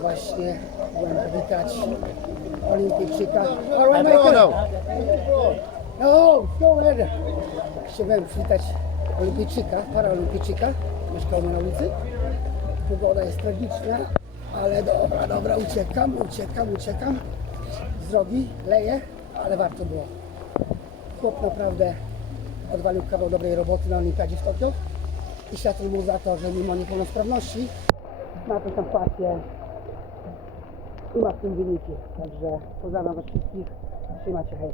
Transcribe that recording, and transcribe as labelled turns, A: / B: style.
A: właśnie byłem powitać olimpijczyka. All right,
B: No, no.
A: No. Chciałem przywitać olimpijczyka, paraolimpijczyka. Mieszkał na ulicy. Pogoda jest tragiczna, ale dobra, dobra, uciekam, uciekam, uciekam. Z drogi, leję, ale warto było. Chłop naprawdę odwalił kawał dobrej roboty na olimpiadzie w Tokio i szacun mu za to, że mimo niepełnosprawności ma tę pasję i ma w tym wyniki. Także pozdrawiam Was wszystkich. Trzymajcie hej.